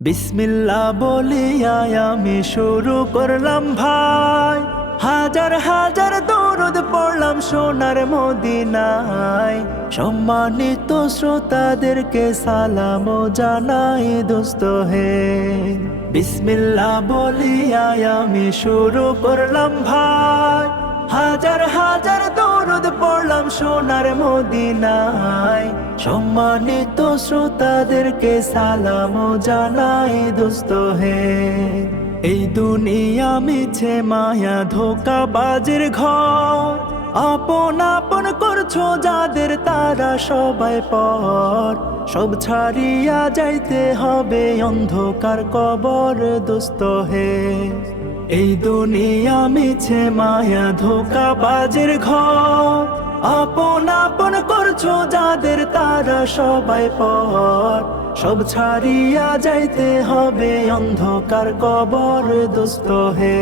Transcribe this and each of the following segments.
বিসমিল্লাহ বলিয়া আমি শুরু করলাম ভাই, হাজার হাজার দরুদ পড়লাম সোনার মদিনায়। সম্মানিত শ্রোতাদেরকে সালাম জানাই দোস্ত হে। বিসমিল্লাহ বলিয়া আমি শুরু করলাম ভাই, হাজার হাজার দরুদ পড়লাম সোনার মদিনায়। সম্মানিত শ্রোতাদেরকে সালাম জানাই দোস্ত হে। এই দুনিয়া মিছে মায়া ধোঁকাবাজের ঘর, আপন আপন করছো যাদের তারা সবাই পর। সব ছাড়িয়া যাইতে হবে অন্ধকার কবর দোস্ত হে। এই দুনিয়া মিছে মায়া ধোঁকাবাজের ঘর, আপন আপন করছো যাদের তারা সবাই পর। সব ছাড়িয়া যাইতে হবে অন্ধকার কবর দোস্ত হে।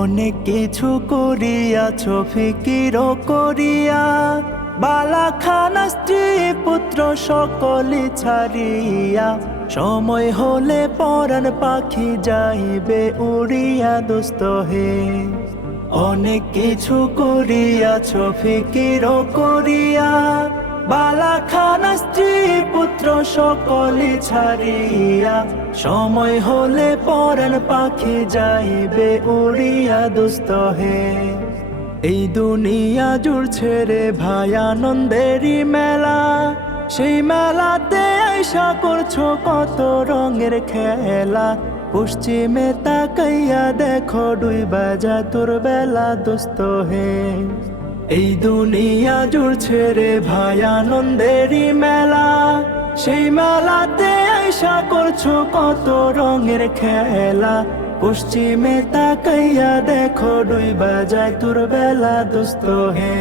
অনেক কিছু করিয়াছো ফিকির করিয়া, বালাখানা স্ত্রী পুত্র সকলি ছাড়িয়া। সময় হলে পরাণ পাখি যাইবে উড়িয়া দোস্ত হে। অনেক কিছু করিয়াছো ফিকির করিয়া, বালাখানা স্ত্রী পুত্র সকলি ছাড়িয়া। সময় হলে পরাণ পাখি যাইবে উড়িয়া দোস্ত হে। এই দুনিয়া জুড়ছে রে ভাই আনন্দেরই মেলা, সেই মেলাতে আইসা করছো কত রঙের খেলা। পশ্চিমে তাকাইয়া দেখো ডুইবা যায় তোর বেলা দোস্ত হে। এই দুনিয়া জুড়ছে রে ভাই আনন্দেরই মেলা, সেই মেলাতে আইসা করছো কত রঙের খেলা। পশ্চিমে তাকাইয়া দেখো ডুইবা যায় তোর বেলা দোস্ত হে।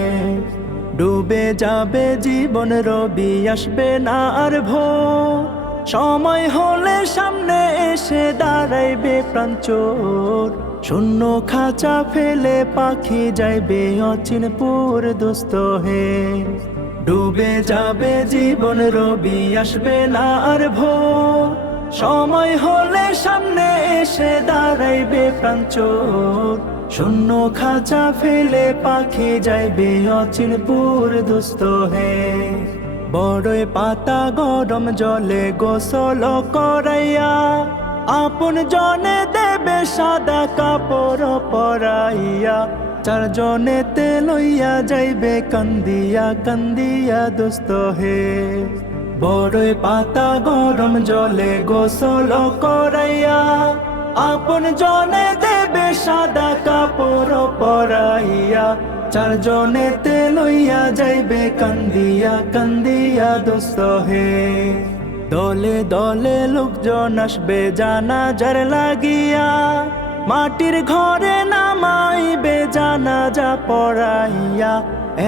ডুবে যাবে জীবন রবি আসবে না আর ভোর, সময় হলে সামনে এসে দাঁড়াইবে প্রাঞ্চর। শূন্য খাঁচা ফেলে পাখি যাইবে অচিনপুর দোস্ত হে। ডুবে যাবে জীবন রবি আসবে না আর ভোর, সময় হলে সামনে এসে দাঁড়াইবে প্রাঞ্চর। শূন্য খাঁচা ফেলে পাখি যাইবে অচিনপুর দোস্ত হে। বড়ই পাতা গরম জলে গোসল করাইয়া, আপন জনে দেবে সাদা কাপড় পরাইয়া। চারজনেতে লইয়া যাইবে কান্দিয়া কান্দিয়া দোস্ত হে। বড়ই পাতা গরম জলে গোসল করাইয়া, আপন জনে দেবে সাদা কাপড় পরাইয়া। চারজনেতে লইয়া যাইবে কান্দিয়া কান্দিয়া দোস্ত হে। দলে দলে লোকজন আসবে জানাজার লাগিয়া, মাটির ঘরে নামাইবে জানাজা পড়াইয়া।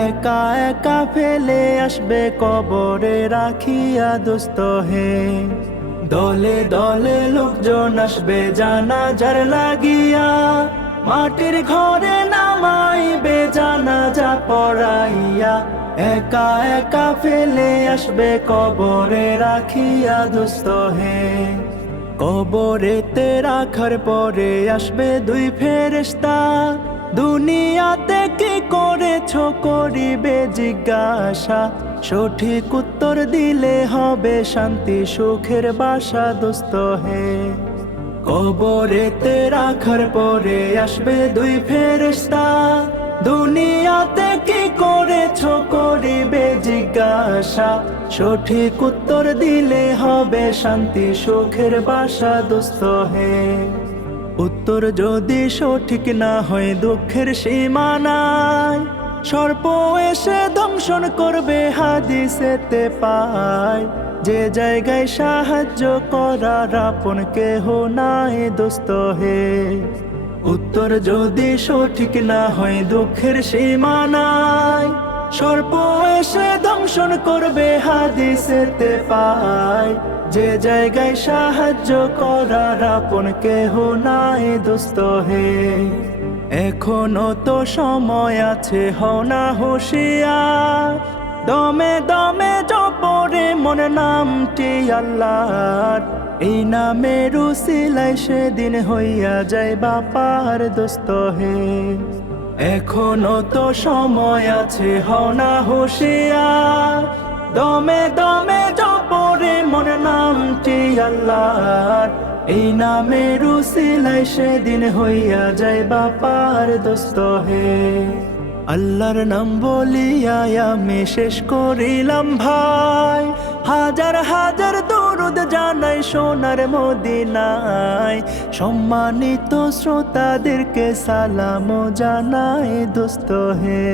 একা একা ফেলে আসবে কবরে রাখিয়া দোস্ত হে। দলে দলে লোকজন আসবে জানাজার লাগিয়া, মাটির ঘরে নামাইবে জানাজা পড়াইয়া। একা একা ফেলে আসবে কবরে রাখিয়া দোস্ত হে। কবরেতে রাখার পরে আসবে দুই ফেরেশতা, দুনিয়াতে কি করেছো করিবে জিজ্ঞাসা। সঠিক উত্তর দিলে হবে শান্তি সুখের বাসা দোস্ত হে। কবরেতে রাখার পরে আসবে দুই ফেরেশতা, দুনিয়াতে কি করেছো করিবে জিজ্ঞাসা। সঠিক উত্তর দিলে হবে শান্তি সুখের বাসা দোস্ত হে। উত্তর যদি সঠিক না হয় দুঃখের সীমানায়, সর্প এসে দংশন করবে হাদিসেতে পায়। যে জায়গায় সাহায্য করার আপন কেহ নাই দোস্ত হে। উত্তর যদি সঠিক না হয় দুঃখের সীমানায়, সর্প এসে দংশন করবে হাদিসেতে পায়। যে জায়গায় সাহায্য করার আপন কেহ নাই দোস্ত হে। এখনো তো সময় আছে হও না হুঁশিয়ার, দমে দমে জপরে মন নামটি আল্লাহর। এই নামের উসিলায় সেদিন হইয়া যায় বাপার দোস্ত হে। এখনো তো সময় আছে, হও না হুঁশিয়ার, দমে দমে জপরে মন নামটি আল্লাহর। এই নামের উসিলায় সেদিন হইয়া যায় বাপার দোস্ত হে। আল্লাহর নাম বলিয়া আমি শেষ করিলাম ভাই, হাজার হাজার দরুদ জানাই সোনার মদিনায়। সম্মানিত শ্রোতাদেরকে সালাম জানাই দোস্ত হে।